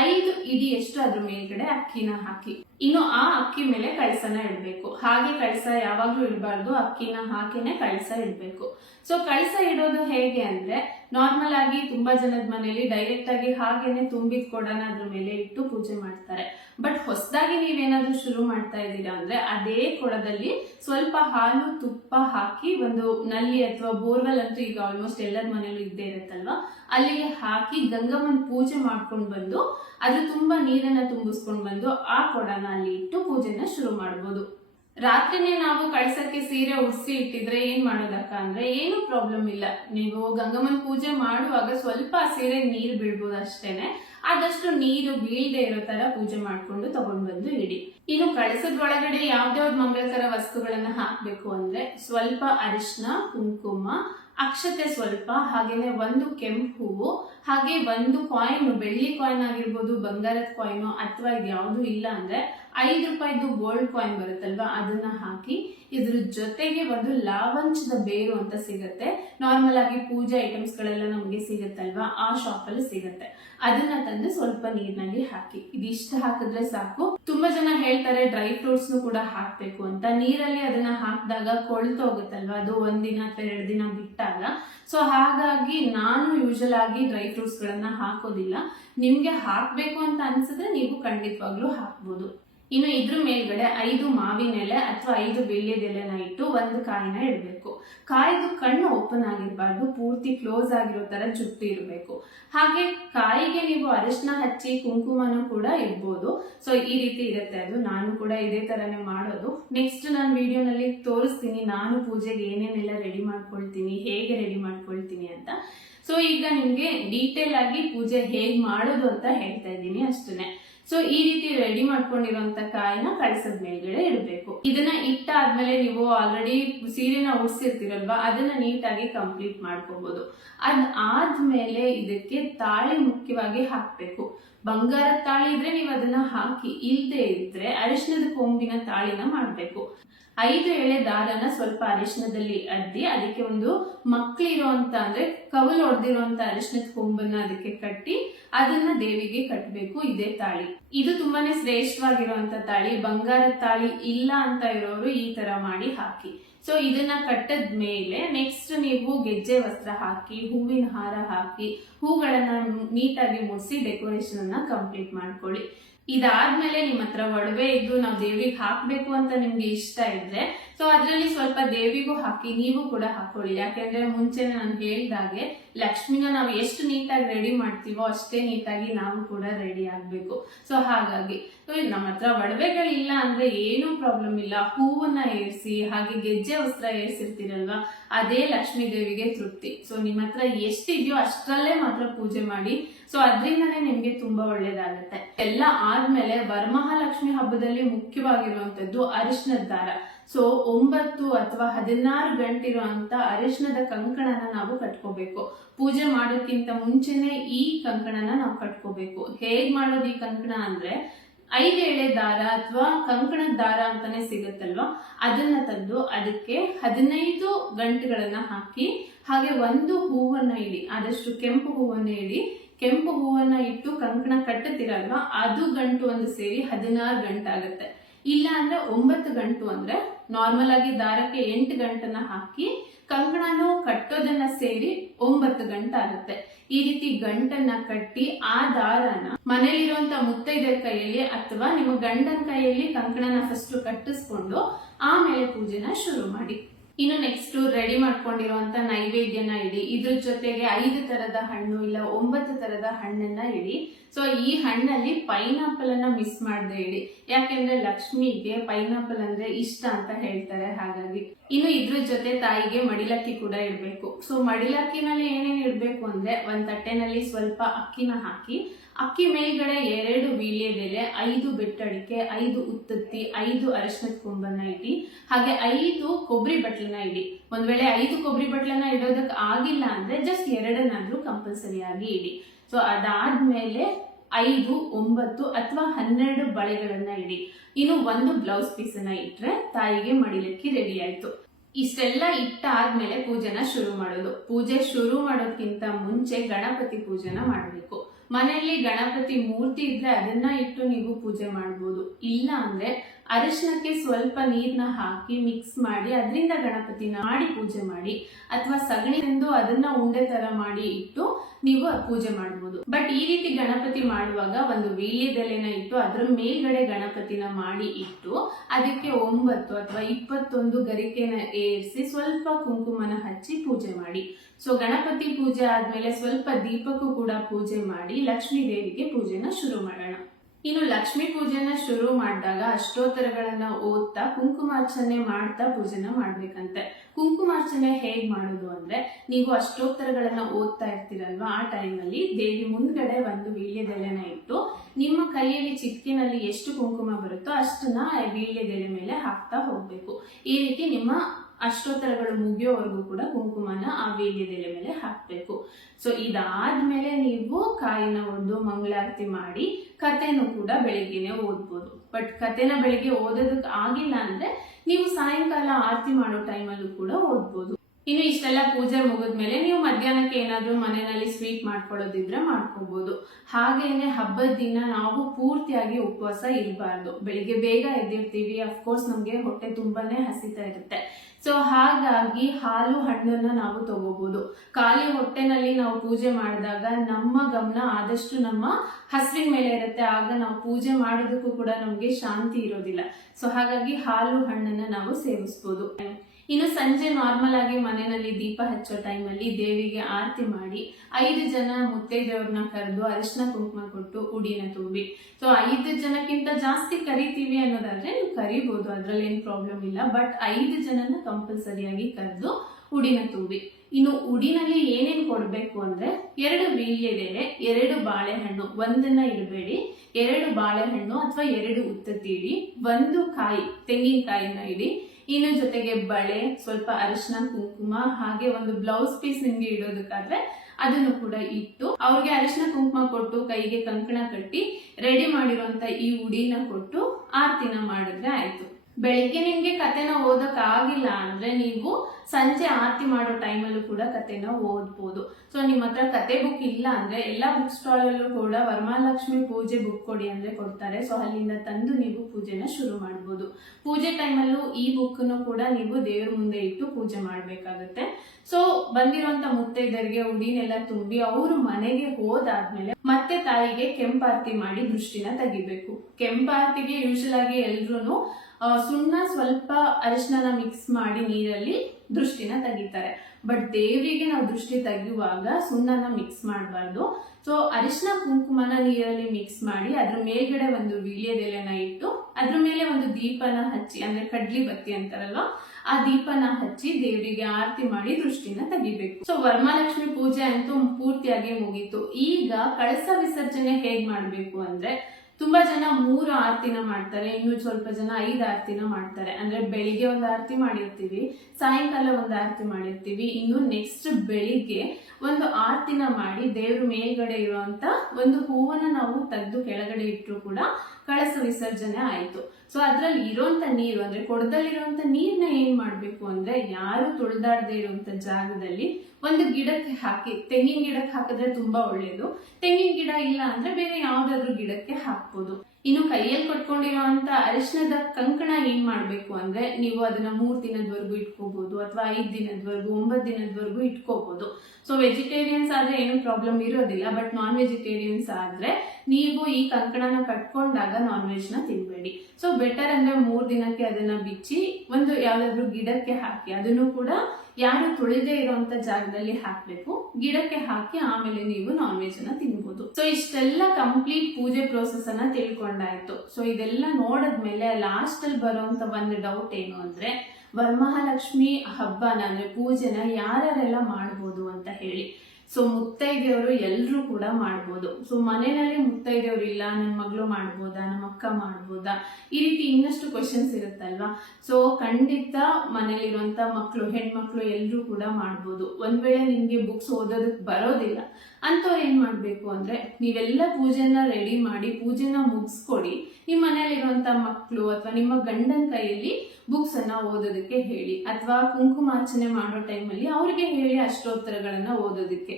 5 ಇಡಿಯಷ್ಟು ಅದ್ರ ಮೇಲ್ಗಡೆ ಅಕ್ಕಿನ ಹಾಕಿ, ಇನ್ನು ಆ ಅಕ್ಕಿ ಮೇಲೆ ಕಳಸನ ಇಡಬೇಕು. ಹಾಗೆ ಕಳಸ ಯಾವಾಗ್ಲೂ ಇಡಬಾರ್ದು, ಅಕ್ಕಿನ ಹಾಕಿನೇ ಕಳಸ ಇಡಬೇಕು. ಸೊ ಕಳಸ ಇಡೋದು ಹೇಗೆ ಅಂದ್ರೆ, ನಾರ್ಮಲ್ ಆಗಿ ತುಂಬಾ ಜನದ ಮನೆಯಲ್ಲಿ ಡೈರೆಕ್ಟ್ ಆಗಿ ಹಾಗೇನೆ ತುಂಬಿದ ಕೊಡನ ಅದ್ರ ಮೇಲೆ ಇಟ್ಟು ಪೂಜೆ ಮಾಡ್ತಾರೆ. ಬಟ್ ಹೊಸದಾಗಿ ನೀವೇನಾದ್ರೂ ಶುರು ಮಾಡ್ತಾ ಇದ್ದೀರಾ ಅಂದ್ರೆ ಅದೇ ಕೊಡದಲ್ಲಿ ಸ್ವಲ್ಪ ಹಾಲು, ತುಪ್ಪ ಹಾಕಿ ಒಂದು ನಲ್ಲಿ ಅಥವಾ ಬೋರ್ವೆಲ್ ಅಂತೂ ಈಗ ಆಲ್ಮೋಸ್ಟ್ ಎಲ್ಲರ ಮನೆಯಲ್ಲೂ ಇದ್ದೇ ಇರುತ್ತಲ್ವಾ, ಅಲ್ಲಿಗೆ ಹಾಕಿ ಗಂಗಮ್ಮನ ಪೂಜೆ ಮಾಡ್ಕೊಂಡು ಬಂದು ಅದು ತುಂಬಾ ನೀರನ್ನ ತುಂಬಿಸ್ಕೊಂಡು ಬಂದು ಆ ಕೊಡನ ಅಲ್ಲಿ ಇಟ್ಟು ಪೂಜೆನ ಶುರು ಮಾಡ್ಬೋದು. ರಾತ್ರಿನೇ ನಾವು ಕಳಸಕ್ಕೆ ಸೀರೆ ಉಡ್ಸಿ ಇಟ್ಟಿದ್ರೆ ಏನ್ ಮಾಡೋದಕ್ಕ ಅಂದ್ರೆ ಏನು ಪ್ರಾಬ್ಲಮ್ ಇಲ್ಲ. ನೀವು ಗಂಗಮ್ಮನ ಪೂಜೆ ಮಾಡುವಾಗ ಸ್ವಲ್ಪ ಸೀರೆ ನೀರು ಬೀಳ್ಬೋದು ಅಷ್ಟೇನೆ. ಆದಷ್ಟು ನೀರು ಬೀಳದೆ ಇರೋ ತರ ಪೂಜೆ ಮಾಡ್ಕೊಂಡು ತಗೊಂಡ್ ಬಂದು ಇಡಿ. ಇನ್ನು ಕಳಸದ ಒಳಗಡೆ ಯಾವ್ದಾವ್ದು ಮಂಗಳಕರ ವಸ್ತುಗಳನ್ನ ಹಾಕ್ಬೇಕು ಅಂದ್ರೆ, ಸ್ವಲ್ಪ ಅರಿಶಿನ, ಕುಂಕುಮ, ಅಕ್ಷತೆ ಸ್ವಲ್ಪ, ಹಾಗೇನೆ ಒಂದು ಕೆಂಪು ಹೂವು, ಹಾಗೆ ಒಂದು ಕಾಯಿನ್, ಬೆಳ್ಳಿ ಕಾಯಿನ್ ಆಗಿರ್ಬೋದು, ಬಂಗಾರದ ಕಾಯಿನ್, ಅಥವಾ ಇದ್ಯಾವುದು ಇಲ್ಲ ಅಂದ್ರೆ 5 ರೂಪಾಯಿದು ಗೋಲ್ಡ್ ಕಾಯಿನ್ ಬರುತ್ತಲ್ವಾ ಅದನ್ನ ಹಾಕಿ, ಇದ್ರ ಜೊತೆಗೆ ಒಂದು ಲಾವಂಚದ ಬೇರು ಅಂತ ಸಿಗತ್ತೆ. ನಾರ್ಮಲ್ ಆಗಿ ಪೂಜೆ ಐಟಮ್ಸ್ ಗಳೆಲ್ಲ ನಮ್ಗೆ ಸಿಗತ್ತಲ್ವಾ, ಆ ಶಾಪ್ ಅಲ್ಲಿ ಸಿಗತ್ತೆ. ಅದನ್ನ ತಂದು ಸ್ವಲ್ಪ ನೀರಿನಲ್ಲಿ ಹಾಕಿ. ಇದಿಷ್ಟು ಹಾಕಿದ್ರೆ ಸಾಕು. ತುಂಬಾ ಜನ ಹೇಳ್ತಾರೆ ಡ್ರೈ ಫ್ರೂಟ್ಸ್ ಕೂಡ ಹಾಕ್ಬೇಕು ಅಂತ. ನೀರಲ್ಲಿ ಅದನ್ನ ಹಾಕಿದಾಗ ಕೊಳ್ತು ಹೋಗುತ್ತಲ್ವಾ, ಅದು 1 ದಿನ ಅಥವಾ 2 ದಿನ ಬಿಟ್ಟಾಗ. ಸೊ ಹಾಗಾಗಿ ನಾನು ಯೂಶಲ್ ಆಗಿ ಡ್ರೈ ಫ್ರೂಟ್ಸ್ ಗಳನ್ನ ಹಾಕೋದಿಲ್ಲ. ನಿಮ್ಗೆ ಹಾಕ್ಬೇಕು ಅಂತ ಅನ್ಸಿದ್ರೆ ನೀವು ಖಂಡಿತವಾಗ್ಲೂ ಹಾಕ್ಬೋದು. ಇನ್ನು ಇದ್ರ ಮೇಲ್ಗಡೆ 5 ಮಾವಿನ ಎಲೆ ಅಥವಾ 5 ವೀಳ್ಯದೆಲೆನ ಇಟ್ಟು ಒಂದು ಕಾಯಿನ ಇಡಬೇಕು. ಕಾಯಿದು ಕಣ್ಣು ಓಪನ್ ಆಗಿರಬಾರ್ದು, ಪೂರ್ತಿ ಕ್ಲೋಸ್ ಆಗಿರೋ ತರ ಜುಟ್ಟು ಇರಬೇಕು. ಹಾಗೆ ಕಾಯಿಗೆ ನೀವು ಅರಿಶಿನ ಹಚ್ಚಿ ಕುಂಕುಮನೂ ಕೂಡ ಇಡ್ಬೋದು. ಸೊ ಈ ರೀತಿ ಇರುತ್ತೆ ಅದು. ನಾನು ಕೂಡ ಇದೇ ತರನೇ ಮಾಡೋದು. ನೆಕ್ಸ್ಟ್ ನಾನು ವಿಡಿಯೋನಲ್ಲಿ ತೋರಿಸ್ತೀನಿ ನಾನು ಪೂಜೆಗೆ ಏನೇನೆಲ್ಲ ರೆಡಿ ಮಾಡ್ಕೊಳ್ತೀನಿ, ಹೇಗೆ ರೆಡಿ ಮಾಡ್ಕೊಳ್ತೀನಿ ಅಂತ. ಸೊ ಈಗ ನಿಮ್ಗೆ ಡೀಟೇಲ್ ಆಗಿ ಪೂಜೆ ಹೇಗ್ ಮಾಡೋದು ಅಂತ ಹೇಳ್ತಾ ಇದ್ದೀನಿ ಅಷ್ಟೇ. ಸೊ ಈ ರೀತಿ ರೆಡಿ ಮಾಡ್ಕೊಂಡಿರುವಂತ ಕಾಯಿನ ಕಳಸದ ಮೇಲ್ಗಡೆ ಇಡಬೇಕು. ಇದನ್ನ ಇಟ್ಟಾದ್ಮೇಲೆ ನೀವು ಆಲ್ರೆಡಿ ಸೀರೆನ ಉಡ್ಸಿರ್ತೀರಲ್ವಾ, ಅದನ್ನ ನೀಟಾಗಿ ಕಂಪ್ಲೀಟ್ ಮಾಡ್ಕೋಬಹುದು. ಆದ್ಮೇಲೆ ಇದಕ್ಕೆ ತಾಳಿ ಮುಖ್ಯವಾಗಿ ಹಾಕ್ಬೇಕು. ಬಂಗಾರದ ತಾಳಿ ಇದ್ರೆ ನೀವು ಅದನ್ನ ಹಾಕಿ, ಇಲ್ದೇ ಇದ್ರೆ ಅರಿಶಿನದ ಕೊಂಬಿನ ತಾಳಿನ ಮಾಡ್ಬೇಕು. 5 ಎಳೆ ದಾರನ ಸ್ವಲ್ಪ ಅರಿಶಿನದಲ್ಲಿ ಅದ್ದಿ ಅದಕ್ಕೆ ಒಂದು ಮಕ್ಕಳಿರುವಂತ ಅಂದ್ರೆ ಕವಲು ಹೊಡೆದಿರುವಂತ ಅರಿಶಿನದ ಕೊಂಬನ್ನ ಅದಕ್ಕೆ ಕಟ್ಟಿ ಅದನ್ನ ದೇವಿಗೆ ಕಟ್ಟಬೇಕು. ಇದೇ ತಾಳಿ. ಇದು ತುಂಬಾನೇ ಶ್ರೇಷ್ಠವಾಗಿರುವಂತ ತಾಳಿ. ಬಂಗಾರದ ತಾಳಿ ಇಲ್ಲ ಅಂತ ಇರೋರು ಈ ತರ ಮಾಡಿ ಹಾಕಿ. ಸೊ ಇದನ್ನ ಕಟ್ಟದ ಮೇಲೆ ನೆಕ್ಸ್ಟ್ ನೀವು ಗೆಜ್ಜೆ ವಸ್ತ್ರ ಹಾಕಿ, ಹೂವಿನ ಹಾರ ಹಾಕಿ, ಹೂಗಳನ್ನ ನೀಟಾಗಿ ಮುಡಿಸಿ ಡೆಕೋರೇಷನ್ ಅನ್ನ ಕಂಪ್ಲೀಟ್ ಮಾಡ್ಕೊಳ್ಳಿ. ಇದಾದ್ಮೇಲೆ ನಿಮ್ಮ ಹತ್ರ ಒಡವೆ ಇದ್ದು ನಾವು ದೇವಿಗೆ ಹಾಕ್ಬೇಕು ಅಂತ ನಿಮ್ಗೆ ಇಷ್ಟ ಇದ್ರೆ ಸೊ ಅದ್ರಲ್ಲಿ ಸ್ವಲ್ಪ ದೇವಿಗೂ ಹಾಕಿ, ನೀವು ಕೂಡ ಹಾಕೊಳ್ಳಿ. ಯಾಕೆಂದ್ರೆ ಮುಂಚೆ ನಾನು ಹೇಳ್ದಾಗೆ ಲಕ್ಷ್ಮಿನ ನಾವು ಎಷ್ಟು ನೀಟಾಗಿ ರೆಡಿ ಮಾಡ್ತೀವೋ ಅಷ್ಟೇ ನೀಟಾಗಿ ನಾವು ಕೂಡ ರೆಡಿ ಆಗ್ಬೇಕು. ಸೊ ಹಾಗಾಗಿ ನಮ್ಮ ಹತ್ರ ಒಡವೆಗಳಿಲ್ಲ ಅಂದ್ರೆ ಏನೂ ಪ್ರಾಬ್ಲಮ್ ಇಲ್ಲ. ಹೂವನ್ನ ಏರಿಸಿ ಹಾಗೆ ಗೆಜ್ಜೆ ವಸ್ತ್ರ ಏರ್ಸಿರ್ತೀರಲ್ವಾ, ಅದೇ ಲಕ್ಷ್ಮೀ ದೇವಿಗೆ ತೃಪ್ತಿ. ಸೊ ನಿಮ್ಮ ಹತ್ರ ಎಷ್ಟಿದೆಯೋ ಅಷ್ಟರಲ್ಲೇ ಮಾತ್ರ ಪೂಜೆ ಮಾಡಿ. ಸೊ ಅದ್ರಿಂದನೇ ನಿಮ್ಗೆ ತುಂಬಾ ಒಳ್ಳೇದಾಗುತ್ತೆ. ಎಲ್ಲ ಆದ್ಮೇಲೆ ವರಮಹಾಲಕ್ಷ್ಮಿ ಹಬ್ಬದಲ್ಲಿ ಮುಖ್ಯವಾಗಿರುವಂತದ್ದು ಅರಿಶಿನದ ದಾರ. ಸೊ 9 ಅಥವಾ 16 ಗಂಟಿರುವಂತ ಅರಿಶಿನದ ಕಂಕಣನ ನಾವು ಕಟ್ಕೋಬೇಕು. ಪೂಜೆ ಮಾಡೋಕ್ಕಿಂತ ಮುಂಚೆನೆ ಈ ಕಂಕಣನ ನಾವು ಕಟ್ಕೋಬೇಕು. ಹೇಗ್ ಮಾಡೋದು ಈ ಕಂಕಣ ಅಂದ್ರೆ 5 ಎಳೆ ದಾರ ಅಥವಾ ಕಂಕಣದ ದಾರ ಅಂತಾನೆ ಸಿಗುತ್ತಲ್ವಾ, ಅದನ್ನ ತಂದು ಅದಕ್ಕೆ 15 ಗಂಟುಗಳನ್ನ ಹಾಕಿ ಹಾಗೆ ಒಂದು ಹೂವನ್ನ ಇಡಿ, ಆದಷ್ಟು ಕೆಂಪು ಹೂವನ್ನ ಇಡಿ. ಕೆಂಪು ಹೂವನ್ನ ಇಟ್ಟು ಕಂಕಣ ಕಟ್ಟುತ್ತೀರಲ್ವಾ, ಅದು ಗಂಟು ಒಂದು ಸೇರಿ 16 ಗಂಟಾಗುತ್ತೆ. ಇಲ್ಲ ಅಂದ್ರೆ 9 ಗಂಟು ಅಂದ್ರೆ ನಾರ್ಮಲ್ ಆಗಿ ದಾರಕ್ಕೆ 8 ಗಂಟನ್ನ ಹಾಕಿ ಕಂಕಣನು ಕಟ್ಟೋದನ್ನ ಸೇರಿ 9 ಗಂಟಾಗುತ್ತೆ. ಈ ರೀತಿ ಗಂಟನ್ನ ಕಟ್ಟಿ ಆ ದಾರನ ಮನೇಲಿರುವಂತ ಮುತ್ತೈದೆಯರ ಕೈಯಲ್ಲಿ ಅಥವಾ ನಿಮ್ಮ ಗಂಡನ ಕೈಯಲ್ಲಿ ಕಂಕಣನ ಫಸ್ಟ್ ಕಟ್ಟಿಸ್ಕೊಂಡು ಆಮೇಲೆ ಪೂಜೆನ ಶುರು ಮಾಡಿ. ಇನ್ನು ನೆಕ್ಸ್ಟ್ ರೆಡಿ ಮಾಡ್ಕೊಂಡಿರುವಂತ ನೈವೇದ್ಯನ ಇಡಿ. ಇದ್ರ ಜೊತೆಗೆ 5 ತರದ ಹಣ್ಣು ಇಲ್ಲ 9 ತರದ ಹಣ್ಣನ್ನ ಇಡಿ. ಸೊ ಈ ಹಣ್ಣಲ್ಲಿ ಪೈನಾಪಲ್ ಅನ್ನ ಮಿಸ್ ಮಾಡದೆ ಇಡಿ. ಯಾಕೆಂದ್ರೆ ಲಕ್ಷ್ಮಿಗೆ ಪೈನಾಪಲ್ ಅಂದ್ರೆ ಇಷ್ಟ ಅಂತ ಹೇಳ್ತಾರೆ, ಹಾಗಾಗಿ. ಇನ್ನು ಇದ್ರ ಜೊತೆ ತಾಯಿಗೆ ಮಡಿಲಕ್ಕಿ ಕೂಡ ಇಡ್ಬೇಕು. ಸೊ ಮಡಿಲಕ್ಕಿನಲ್ಲಿ ಏನೇನು ಇಡ್ಬೇಕು ಅಂದ್ರೆ ಒಂದ್ ತಟ್ಟೆನಲ್ಲಿ ಸ್ವಲ್ಪ ಅಕ್ಕಿನ ಹಾಕಿ, ಅಕ್ಕಿ ಮೇಲ್ಗಡೆ 2 ವೀಳ್ಯದೆಲೆ, 5 ಬೆಟ್ಟಡಿಕೆ, 5 ಉತ್ತತ್ತಿ, 5 ಅರಿಶಿನದ ಕೊಂಬನ್ನ ಇಡಿ. ಹಾಗೆ 5 ಕೊಬ್ಬರಿ ಬಟ್ಲನ್ನ ಇಡಿ. ಒಂದ್ ವೇಳೆ 5 ಕೊಬ್ಬರಿ ಬಟ್ಲನ್ನ ಇಡೋದಕ್ಕೆ ಆಗಿಲ್ಲ ಅಂದ್ರೆ ಜಸ್ಟ್ 2 ಕಂಪಲ್ಸರಿ ಆಗಿ ಇಡಿ. ಸೊ ಅದಾದ್ಮೇಲೆ 5, 9 ಅಥವಾ 12 ಬಳೆಗಳನ್ನ ಇಡಿ. ಇನ್ನು 1 ಬ್ಲೌಸ್ ಪೀಸ್ ಅನ್ನ ಇಟ್ರೆ ತಾಯಿಗೆ ಮಡಿಲಕ್ಕಿ ರೆಡಿ ಆಯ್ತು. ಇಷ್ಟೆಲ್ಲ ಇಟ್ಟಾದ್ಮೇಲೆ ಪೂಜೆನ ಶುರು ಮಾಡೋದು. ಪೂಜೆ ಶುರು ಮಾಡೋದ್ಕಿಂತ ಮುಂಚೆ ಗಣಪತಿ ಪೂಜೆನ ಮಾಡಬೇಕು. ಮನೆಯಲ್ಲಿ ಗಣಪತಿ ಮೂರ್ತಿ ಇದ್ರೆ ಅದನ್ನ ಇಟ್ಟು ನೀವು ಪೂಜೆ ಮಾಡಬಹುದು. ಇಲ್ಲ ಅಂದ್ರೆ ಅರಿಶಿನಕ್ಕೆ ಸ್ವಲ್ಪ ನೀರ್ನ ಹಾಕಿ ಮಿಕ್ಸ್ ಮಾಡಿ ಅದರಿಂದ ಗಣಪತಿನ ಮಾಡಿ ಪೂಜೆ ಮಾಡಿ, ಅಥವಾ ಸಗಣಿ ತಂದು ಅದನ್ನ ಉಂಡೆ ತರ ಮಾಡಿ ಇಟ್ಟು ನೀವು ಪೂಜೆ ಮಾಡಬಹುದು. ಬಟ್ ಈ ರೀತಿ ಗಣಪತಿ ಮಾಡುವಾಗ ಒಂದು ವೀಳ್ಯದೆಲೆನ ಇಟ್ಟು ಅದ್ರ ಮೇಲ್ಗಡೆ ಗಣಪತಿನ ಮಾಡಿ ಇಟ್ಟು ಅದಕ್ಕೆ 9 ಅಥವಾ 21 ಗರಿಕೆನ ಏರಿಸಿ ಸ್ವಲ್ಪ ಕುಂಕುಮನ ಹಚ್ಚಿ ಪೂಜೆ ಮಾಡಿ. ಸೊ ಗಣಪತಿ ಪೂಜೆ ಆದ್ಮೇಲೆ ಸ್ವಲ್ಪ ದೀಪಕ್ಕೂ ಕೂಡ ಪೂಜೆ ಮಾಡಿ ಲಕ್ಷ್ಮೀ ದೇವಿಗೆ ಪೂಜೆನ ಶುರು ಮಾಡೋಣ. ಇನ್ನು ಲಕ್ಷ್ಮೀ ಪೂಜೆನ ಶುರು ಮಾಡಿದಾಗ ಅಷ್ಟೋತ್ತರಗಳನ್ನ ಓದ್ತಾ ಕುಂಕುಮಾರ್ಚನೆ ಮಾಡ್ತಾ ಪೂಜೆನ ಮಾಡ್ಬೇಕಂತೆ. ಕುಂಕುಮಾರ್ಚನೆ ಹೇಗ್ ಮಾಡೋದು ಅಂದ್ರೆ, ನೀವು ಅಷ್ಟೋತ್ತರಗಳನ್ನ ಓದ್ತಾ ಇರ್ತೀರಲ್ವಾ, ಆ ಟೈಮಲ್ಲಿ ದೇವಿ ಮುಂದ್ಗಡೆ ಒಂದು ವೀಳ್ಯದೆಲೆನ ಇಟ್ಟು ನಿಮ್ಮ ಕೈಯಲ್ಲಿ ಚಿಕ್ಕಿನಲ್ಲಿ ಎಷ್ಟು ಕುಂಕುಮ ಬರುತ್ತೋ ಅಷ್ಟನ್ನ ವೀಳ್ಯದೆಲೆ ಮೇಲೆ ಹಾಕ್ತಾ ಹೋಗ್ಬೇಕು. ಈ ರೀತಿ ನಿಮ್ಮ ಅಷ್ಟೋತ್ತರಗಳು ಮುಗಿಯೋವರೆಗೂ ಕೂಡ ಕುಂಕುಮನ ಆ ವೀಳ್ಯದೆಲೆ ಮೇಲೆ ಹಾಕ್ಬೇಕು. ಸೊ ಇದಾದ್ಮೇಲೆ ನೀವು ಕಾಯಿನ ಒಡೆದು ಮಂಗಳಾರತಿ ಮಾಡಿ ಕಥೆನೂ ಕೂಡ ಬೆಳಿಗ್ಗೆನೆ ಓದ್ಬೋದು. ಬಟ್ ಕಥೆನ ಬೆಳಿಗ್ಗೆ ಓದೋದಕ್ಕೆ ಆಗಿಲ್ಲ ಅಂದ್ರೆ ನೀವು ಸಾಯಂಕಾಲ ಆರತಿ ಮಾಡೋ ಟೈಮಲ್ಲೂ ಕೂಡ ಓದ್ಬೋದು. ಇನ್ನು ಇಷ್ಟೆಲ್ಲ ಪೂಜೆ ಮುಗಿದ್ಮೇಲೆ ನೀವು ಮಧ್ಯಾಹ್ನಕ್ಕೆ ಏನಾದ್ರೂ ಮನೆಯಲ್ಲಿ ಸ್ವೀಟ್ ಮಾಡ್ಕೊಳ್ಳೋದಿದ್ರೆ ಮಾಡ್ಕೋಬಹುದು. ಹಾಗೇನೆ ಹಬ್ಬದ ದಿನ ನಾವು ಪೂರ್ತಿಯಾಗಿ ಉಪವಾಸ ಇರಬಾರ್ದು. ಬೆಳಿಗ್ಗೆ ಬೇಗ ಎದ್ದಿರ್ತೀವಿ, ಅಫ್ಕೋರ್ಸ್ ನಮ್ಗೆ ಹೊಟ್ಟೆ ತುಂಬಾನೇ ಹಸಿತಾ ಇರುತ್ತೆ. ಸೊ ಹಾಗಾಗಿ ಹಾಲು ಹಣ್ಣನ್ನ ನಾವು ತಗೋಬಹುದು. ಖಾಲಿ ಹೊಟ್ಟೆನಲ್ಲಿ ನಾವು ಪೂಜೆ ಮಾಡಿದಾಗ ನಮ್ಮ ಗಮನ ಆದಷ್ಟು ನಮ್ಮ ಹಸುವಿನ ಮೇಲೆ ಇರುತ್ತೆ, ಆಗ ನಾವು ಪೂಜೆ ಮಾಡೋದಕ್ಕೂ ಕೂಡ ನಮ್ಗೆ ಶಾಂತಿ ಇರೋದಿಲ್ಲ. ಸೊ ಹಾಗಾಗಿ ಹಾಲು ಹಣ್ಣನ್ನ ನಾವು ಸೇವಿಸಬಹುದು. ಇನ್ನು ಸಂಜೆ ನಾರ್ಮಲ್ ಆಗಿ ಮನೆಯಲ್ಲಿ ದೀಪ ಹಚ್ಚೋ ಟೈಮಲ್ಲಿ ದೇವಿಗೆ ಆರತಿ ಮಾಡಿ 5 ಜನ ಮುತ್ತೈದೆಯವ್ರನ್ನ ಕರೆದು ಅರಿಶಿನ ಕುಂಕುಮ ಕೊಟ್ಟು ಉಡಿನ ತುಂಬಿ. ಸೊ 5 ಜನಕ್ಕಿಂತ ಜಾಸ್ತಿ ಕರಿತೀವಿ ಅನ್ನೋದಾದ್ರೆ ನೀವು ಕರಿಬಹುದು, ಅದ್ರಲ್ಲಿ ಏನ್ ಪ್ರಾಬ್ಲಮ್ ಇಲ್ಲ. ಬಟ್ 5 ಜನನ ಕಂಪಲ್ಸರಿಯಾಗಿ ಕರೆದು ಉಡಿನ ತುಂಬಿ. ಇನ್ನು ಉಡಿನಲ್ಲಿ ಏನೇನ್ ಕೊಡ್ಬೇಕು ಅಂದ್ರೆ 2 ವೀಳ್ಯದೆಲೆ, 2 ಬಾಳೆಹಣ್ಣು, ಒಂದನ್ನ ಇಡಬೇಡಿ, 2 ಬಾಳೆಹಣ್ಣು ಅಥವಾ 2 ಉತ್ತತ್ತಿ ಇಡಿ, 1 ಕಾಯಿ ತೆಂಗಿನಕಾಯಿನ ಇಡಿ. ಇನ್ನು ಜೊತೆಗೆ ಬಳೆ, ಸ್ವಲ್ಪ ಅರಿಶಿನ ಕುಂಕುಮ, ಹಾಗೆ ಒಂದು ಬ್ಲೌಸ್ ಪೀಸ್ ನಿಮ್ಗೆ ಇಡೋದಕ್ಕಾದ್ರೆ ಅದನ್ನು ಕೂಡ ಇಟ್ಟು ಅವ್ರಿಗೆ ಅರಿಶಿನ ಕುಂಕುಮ ಕೊಟ್ಟು ಕೈಗೆ ಕಂಕಣ ಕಟ್ಟಿ ರೆಡಿ ಮಾಡಿರುವಂತ ಈ ಉಡಿನ ಕೊಟ್ಟು ಆರತಿನ ಮಾಡಿದ್ರೆ ಆಯ್ತು. ಬೆಳಿಗ್ಗೆ ನಿಮ್ಗೆ ಕತೆನ ಓದಕ್ ಆಗಿಲ್ಲ ಅಂದ್ರೆ ನೀವು ಸಂಜೆ ಆರತಿ ಮಾಡೋ ಟೈಮಲ್ಲೂ ಕೂಡ ಕತೆನ ಓದ್ಬೋದು. ಸೊ ನಿಮ್ಮ ಹತ್ರ ಕತೆ ಬುಕ್ ಇಲ್ಲ ಅಂದ್ರೆ ಎಲ್ಲಾ ಬುಕ್ ಸ್ಟಾಲ್ ಅಲ್ಲೂ ಕೂಡ ವರಮಹಾಲಕ್ಷ್ಮಿ ಪೂಜೆ ಬುಕ್ ಕೊಡಿ ಅಂದ್ರೆ ಕೊಡ್ತಾರೆ. ಸೊ ಅಲ್ಲಿಂದ ತಂದು ನೀವು ಪೂಜೆನ ಶುರು ಮಾಡಬಹುದು. ಪೂಜೆ ಟೈಮಲ್ಲೂ ಈ ಬುಕ್ ಕೂಡ ನೀವು ದೇವ್ರ ಮುಂದೆ ಇಟ್ಟು ಪೂಜೆ ಮಾಡ್ಬೇಕಾಗುತ್ತೆ. ಸೊ ಬಂದಿರುವಂತ ಮುತ್ತೈದರಿಗೆ ಉಡಿನೆಲ್ಲ ತುಂಬಿ ಅವರು ಮನೆಗೆ ಹೋದಾದ್ಮೇಲೆ ಮತ್ತೆ ತಾಯಿಗೆ ಕೆಂಪಾರತಿ ಮಾಡಿ ದೃಷ್ಟಿನ ತೆಗಿಬೇಕು. ಕೆಂಪಾರತಿಗೆ ಯೂಶಲ್ ಆಗಿ ಎಲ್ರು ಸುಣ್ಣ ಸ್ವಲ್ಪ ಅರಿಶಿನ ಮಿಕ್ಸ್ ಮಾಡಿ ನೀರಲ್ಲಿ ದೃಷ್ಟಿನ ತೆಗಿತಾರೆ. ಬಟ್ ದೇವರಿಗೆ ನಾವು ದೃಷ್ಟಿ ತೆಗೆಯುವಾಗ ಸುಣ್ಣನ ಮಿಕ್ಸ್ ಮಾಡಬಾರ್ದು. ಸೊ ಅರಿಶಿನ ಕುಂಕುಮನ ನೀರಲ್ಲಿ ಮಿಕ್ಸ್ ಮಾಡಿ ಅದ್ರ ಮೇಲ್ಗಡೆ ಒಂದು ವೀಳ್ಯದೆಲೆನ ಇಟ್ಟು ಅದ್ರ ಮೇಲೆ ಒಂದು ದೀಪನ ಹಚ್ಚಿ, ಅಂದ್ರೆ ಕಡ್ಲಿ ಬತ್ತಿ ಅಂತಾರಲ್ವಾ, ಆ ದೀಪನ ಹಚ್ಚಿ ದೇವರಿಗೆ ಆರತಿ ಮಾಡಿ ದೃಷ್ಟಿನ ತೆಗಿಬೇಕು. ಸೊ ವರಮಹಾಲಕ್ಷ್ಮಿ ಪೂಜೆ ಅಂತೂ ಪೂರ್ತಿಯಾಗಿ ಮುಗೀತು. ಈಗ ಕಳಸ ವಿಸರ್ಜನೆ ಹೇಗ್ ಮಾಡ್ಬೇಕು ಅಂದ್ರೆ, ತುಂಬಾ ಜನ 3 ಆರತಿನ ಮಾಡ್ತಾರೆ, ಇನ್ನು ಸ್ವಲ್ಪ ಜನ 5 ಆರತಿನ ಮಾಡ್ತಾರೆ. ಅಂದ್ರೆ ಬೆಳಿಗ್ಗೆ ಒಂದು ಆರತಿ ಮಾಡಿರ್ತೀವಿ, ಸಾಯಂಕಾಲ ಒಂದು ಆರತಿ ಮಾಡಿರ್ತೀವಿ, ಇನ್ನು ನೆಕ್ಸ್ಟ್ ಬೆಳಿಗ್ಗೆ ಒಂದು ಆರತಿನ ಮಾಡಿ ದೇವ್ರ ಮೇಲ್ಗಡೆ ಇರುವಂತ ಒಂದು ಹೂವನ್ನ ನಾವು ತೆಗೆದು ಕೆಳಗಡೆ ಇಟ್ಟರು ಕೂಡ ಕಳಸ ವಿಸರ್ಜನೆ ಆಯ್ತು. ಸೊ ಅದ್ರಲ್ಲಿ ಇರೋಂತ ನೀರು, ಅಂದ್ರೆ ಕೊಡದಲ್ಲಿರುವಂತ ನೀರ್ನ ಏನ್ ಮಾಡ್ಬೇಕು ಅಂದ್ರೆ, ಯಾರು ತುಳಿದಾಡದೆ ಇರುವಂತ ಜಾಗದಲ್ಲಿ ಒಂದು ಗಿಡಕ್ಕೆ ಹಾಕಿ, ತೆಂಗಿನ ಗಿಡಕ್ಕೆ ಹಾಕಿದ್ರೆ ತುಂಬಾ ಒಳ್ಳೇದು. ತೆಂಗಿನ ಗಿಡ ಇಲ್ಲ ಅಂದ್ರೆ ಬೇರೆ ಯಾವ್ದಾದ್ರು ಗಿಡಕ್ಕೆ ಹಾಕ್ಬೋದು. ಇನ್ನು ಕೈಯಲ್ಲಿ ಕೊಟ್ಕೊಂಡಿರುವಂತ ಅರಿಶಿನದ ಕಂಕಣ ಏನ್ ಮಾಡ್ಬೇಕು ಅಂದ್ರೆ, ನೀವು ಅದನ್ನ 3 ದಿನದವರೆಗೂ ಇಟ್ಕೋಬಹುದು ಅಥವಾ 5 ದಿನದವರೆಗೂ 9 ದಿನದವರೆಗೂ ಇಟ್ಕೋಬಹುದು. ಸೊ ವೆಜಿಟೇರಿಯನ್ಸ್ ಆದ್ರೆ ಏನು ಪ್ರಾಬ್ಲಮ್ ಇರೋದಿಲ್ಲ. ಬಟ್ ನಾನ್ ವೆಜಿಟೇರಿಯನ್ಸ್ ಆದ್ರೆ ನೀವು ಈ ಕಂಕಣನ ಕಟ್ಕೊಂಡಾಗ ನಾನ್ ವೆಜ್ ನ ತಿನ್ಬೇಡಿ. ಸೊ ಬೆಟರ್ ಅಂದ್ರೆ 3 ದಿನಕ್ಕೆ ಅದನ್ನ ಬಿಚ್ಚಿ ಒಂದು ಯಾವ್ದಾದ್ರು ಗಿಡಕ್ಕೆ ಹಾಕಿ, ಅದನ್ನು ಕೂಡ ಯಾರು ತುಳಿದೇ ಇರುವಂತ ಜಾಗದಲ್ಲಿ ಹಾಕ್ಬೇಕು, ಗಿಡಕ್ಕೆ ಹಾಕಿ ಆಮೇಲೆ ನೀವು ನಾನ್ ವೆಜ್ ಅನ್ನ ತಿನ್ಬಹುದು. ಸೊ ಇಷ್ಟೆಲ್ಲ ಕಂಪ್ಲೀಟ್ ಪೂಜೆ ಪ್ರೋಸೆಸ್ ಅನ್ನ ತಿಳ್ಕೊಂಡಾಯ್ತು. ಸೊ ಇದೆಲ್ಲ ನೋಡದ್ಮೇಲೆ ಲಾಸ್ಟ್ ಅಲ್ಲಿ ಬರುವಂತ ಒಂದು ಡೌಟ್ ಏನು ಅಂದ್ರೆ, ವರಮಹಾಲಕ್ಷ್ಮಿ ಹಬ್ಬನ ಅಂದ್ರೆ ಪೂಜೆನ ಯಾರ್ಯಾರೆಲ್ಲ ಮಾಡ್ಬೋದು ಅಂತ ಹೇಳಿ. ಸೊ ಮುತ್ತೈದೆಯವರು ಎಲ್ರು ಕೂಡ ಮಾಡ್ಬೋದು. ಸೊ ಮನೆಯಲ್ಲಿ ಮುತ್ತೈದೆಯವರು ಇಲ್ಲ, ನನ್ನ ಮಗಳು ಮಾಡ್ಬೋದಾ, ನಮ್ಮ ಅಕ್ಕ ಮಾಡ್ಬೋದಾ, ಈ ರೀತಿ ಇನ್ನಷ್ಟು ಕ್ವಶನ್ಸ್ ಇರುತ್ತಲ್ವಾ. ಸೊ ಖಂಡಿತ ಮನೇಲಿರುವಂತ ಮಕ್ಕಳು, ಹೆಣ್ಮಕ್ಳು ಎಲ್ರು ಕೂಡ ಮಾಡ್ಬೋದು. ಒಂದ್ ವೇಳೆ ನಿಮ್ಗೆ ಬುಕ್ಸ್ ಓದೋದಕ್ಕೆ ಬರೋದಿಲ್ಲ ಅಂತವ್ರು ಏನ್ ಮಾಡ್ಬೇಕು ಅಂದ್ರೆ, ನೀವೆಲ್ಲ ಪೂಜೆನ ರೆಡಿ ಮಾಡಿ ಪೂಜೆನ ಮುಗಿಸ್ಕೊಡಿ. ನಿಮ್ ಮನೇಲಿರುವಂತ ಮಕ್ಕಳು ಅಥವಾ ನಿಮ್ಮ ಗಂಡನ ಕೈಯಲ್ಲಿ ಬುಕ್ಸ್ ಅನ್ನ ಓದೋದಕ್ಕೆ ಹೇಳಿ, ಅಥವಾ ಕುಂಕುಮಾರ್ಚನೆ ಮಾಡೋ ಟೈಮಲ್ಲಿ ಅವ್ರಿಗೆ ಹೇಳಿ ಅಷ್ಟೋತ್ತರಗಳನ್ನ ಓದೋದಕ್ಕೆ.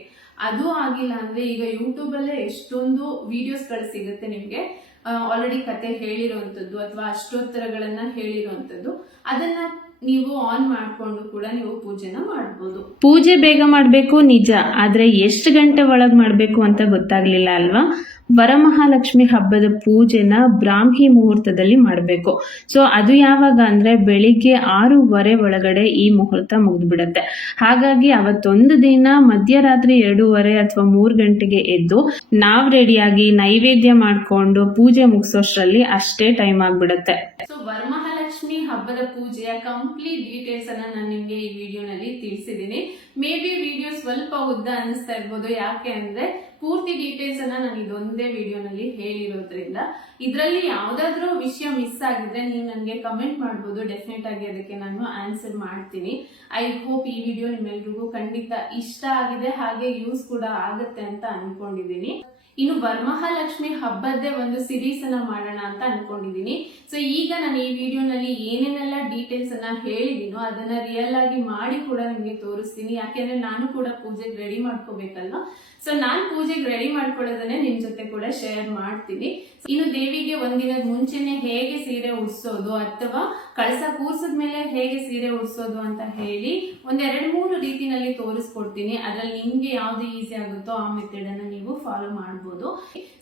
ಅದು ಆಗಿಲ್ಲ ಅಂದ್ರೆ ಈಗ ಯೂಟ್ಯೂಬ್ ಅಲ್ಲೇ ಎಷ್ಟೊಂದು ವಿಡಿಯೋಸ್ ಗಳು ಸಿಗುತ್ತೆ ನಿಮ್ಗೆ, ಆಲ್ರೆಡಿ ಕತೆ ಹೇಳಿರುವಂತದ್ದು ಅಥವಾ ಅಷ್ಟೋತ್ತರಗಳನ್ನ ಹೇಳಿರುವಂತದ್ದು, ಅದನ್ನ ನೀವು ಆನ್ ಮಾಡ್ಕೊಂಡು ಕೂಡ ನೀವು ಪೂಜೆನ ಮಾಡಬಹುದು. ಪೂಜೆ ಬೇಗ ಮಾಡಬೇಕು ನಿಜ, ಆದ್ರೆ ಎಷ್ಟು ಗಂಟೆ ಒಳಗೆ ಮಾಡಬೇಕು ಅಂತ ಗೊತ್ತಾಗ್ಲಿಲ್ಲ ಅಲ್ವಾ. ವರಮಹಾಲಕ್ಷ್ಮಿ ಹಬ್ಬದ ಪೂಜೆನ ಬ್ರಾಹ್ಮಿ ಮುಹೂರ್ತದಲ್ಲಿ ಮಾಡಬೇಕು. ಸೊ ಅದು ಯಾವಾಗ ಅಂದ್ರೆ ಬೆಳಿಗ್ಗೆ 6:15 ಒಳಗಡೆ ಈ ಮುಹೂರ್ತ ಮುಗಿದ್ಬಿಡತ್ತೆ. ಹಾಗಾಗಿ ಅವತ್ತೊಂದು ದಿನ ಮಧ್ಯರಾತ್ರಿ 2:30 ಅಥವಾ 3 ಗಂಟೆಗೆ ಎದ್ದು ನಾವ್ ರೆಡಿಯಾಗಿ ನೈವೇದ್ಯ ಮಾಡ್ಕೊಂಡು ಪೂಜೆ ಮುಗಿಸೋಷ್ಟ್ರಲ್ಲಿ ಅಷ್ಟೇ ಟೈಮ್ ಆಗ್ಬಿಡತ್ತೆ. ಸೊ ವರಮಹಾಲಕ್ಷ್ಮಿ ಹಬ್ಬದ ಪೂಜೆಯ ಕಂಪ್ಲೀಟ್ ಡೀಟೇಲ್ಸ್ ಅನ್ನ ನಾನು ನಿಮ್ಗೆ ಈ ವಿಡಿಯೋನಲ್ಲಿ ತಿಳಿಸಿದ್ದೀನಿ. ಮೇ ಬಿ ವಿಡಿಯೋ ಸ್ವಲ್ಪ ಉದ್ದ ಅನಿಸ್ತಾ ಇರ್ಬೋದು, ಯಾಕೆ ಅಂದ್ರೆ ಪೂರ್ತಿ ಡೀಟೇಲ್ಸ್ ಅನ್ನ ನಾನು ಇದೊಂದೇ ವಿಡಿಯೋನಲ್ಲಿ ಹೇಳಿರೋದ್ರಿಂದ. ಇದರಲ್ಲಿ ಯಾವ್ದಾದ್ರು ವಿಷಯ ಮಿಸ್ ಆಗಿದ್ರೆ ನೀವು ನನಗೆ ಕಮೆಂಟ್ ಮಾಡಬಹುದು, ಡೆಫಿನೆಟ್ ಆಗಿ ಅದಕ್ಕೆ ನಾನು ಆನ್ಸರ್ ಮಾಡ್ತೀನಿ. ಐ ಹೋಪ್ ಈ ವಿಡಿಯೋ ನಿಮ್ಮೆಲ್ರಿಗೂ ಖಂಡಿತ ಇಷ್ಟ ಆಗಿದೆ, ಹಾಗೆ ಯೂಸ್ ಕೂಡ ಆಗುತ್ತೆ ಅಂತ ಅನ್ಕೊಂಡಿದ್ದೀನಿ. ಇನ್ನು ವರಮಹಾಲಕ್ಷ್ಮಿ ಹಬ್ಬದ್ದೇ ಒಂದು ಸಿರೀಸ್ ಅನ್ನ ಮಾಡೋಣ ಅಂತ ಅನ್ಕೊಂಡಿದೀನಿ. ಸೊ ಈಗ ನಾನು ಈ ವಿಡಿಯೋನಲ್ಲಿ ಏನೇನೆಲ್ಲ ಡೀಟೇಲ್ಸ್ ಅನ್ನ ಹೇಳಿದೀನೋ ಅದನ್ನ ರಿಯಲ್ ಆಗಿ ಮಾಡಿ ಕೂಡ ನಿಮ್ಗೆ ತೋರಿಸ್ತೀನಿ. ಯಾಕೆಂದ್ರೆ ನಾನು ಕೂಡ ಪೂಜೆಗೆ ರೆಡಿ ಮಾಡ್ಕೋಬೇಕಲ್ವಾ. ಸೊ ನಾನ್ ಪೂಜೆಗೆ ರೆಡಿ ಮಾಡ್ಕೊಳ್ಳೋದನ್ನೇ ನಿಮ್ ಜೊತೆ ಕೂಡ ಶೇರ್ ಮಾಡ್ತೀನಿ. ಇನ್ನು ದೇವಿಗೆ ಒಂದಿನದ ಮುಂಚೆನೆ ಹೇಗೆ ಸೀರೆ ಉಡ್ಸೋದು ಅಥವಾ ಕಳಸ ಕೂರ್ಸದ್ಮೇಲೆ ಹೇಗೆ ಸೀರೆ ಉಡ್ಸೋದು ಅಂತ ಹೇಳಿ ಒಂದ್ 2-3 ರೀತಿನಲ್ಲಿ ತೋರಿಸ್ಕೊಡ್ತೀನಿ. ಅದ್ರಲ್ಲಿ ನಿಮ್ಗೆ ಯಾವ್ದು ಈಸಿ ಆಗುತ್ತೋ ಆ ಮೆಥಡ್ ಅನ್ನ ನೀವು ಫಾಲೋ ಮಾಡ್ಬೋದು.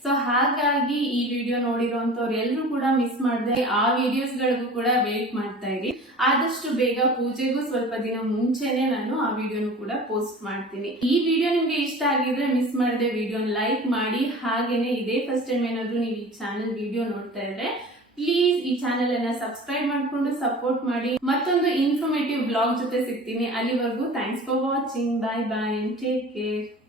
ಸೊ ಹಾಗಾಗಿ ಈ ವಿಡಿಯೋ ನೋಡಿರೋಂಥವ್ರು ಎಲ್ರು ಕೂಡ ಮಿಸ್ ಮಾಡದೆ ಆ ವಿಡಿಯೋಸ್ ಗಳಿಗೂ ಕೂಡ ವೇಟ್ ಮಾಡ್ತಾ ಇರಿ. ಆದಷ್ಟು ಬೇಗ ಪೂಜೆಗೂ ಸ್ವಲ್ಪ ದಿನ ಮುಂಚೆನೆ ನಾನು ಆ ವಿಡಿಯೋನು ಕೂಡ ಪೋಸ್ಟ್ ಮಾಡ್ತೀನಿ. ಈ ವಿಡಿಯೋ ನಿಮ್ಗೆ ಇಷ್ಟ ಆಗಿದ್ರೆ ಮಿಸ್ ಮಾಡದೆ ವಿಡಿಯೋನ ಲೈಕ್ ಮಾಡಿ. ಹಾಗೇನೆ ಇದೇ ಫಸ್ಟ್ ಟೈಮ್ ಏನಾದ್ರು ನೀವು ಈ ಚಾನೆಲ್ ವಿಡಿಯೋ ನೋಡ್ತಾ ಇದ್ರೆ ಪ್ಲೀಸ್ ಈ ಚಾನೆಲ್ ಅನ್ನ ಸಬ್ಸ್ಕ್ರೈಬ್ ಮಾಡ್ಕೊಂಡು ಸಪೋರ್ಟ್ ಮಾಡಿ. ಮತ್ತೊಂದು ಇನ್ಫಾರ್ಮೇಟಿವ್ ಬ್ಲಾಗ್ ಜೊತೆ ಸಿಗ್ತೀನಿ. ಅಲ್ಲಿವರೆಗೂ thanks for watching. Bye bye, take care.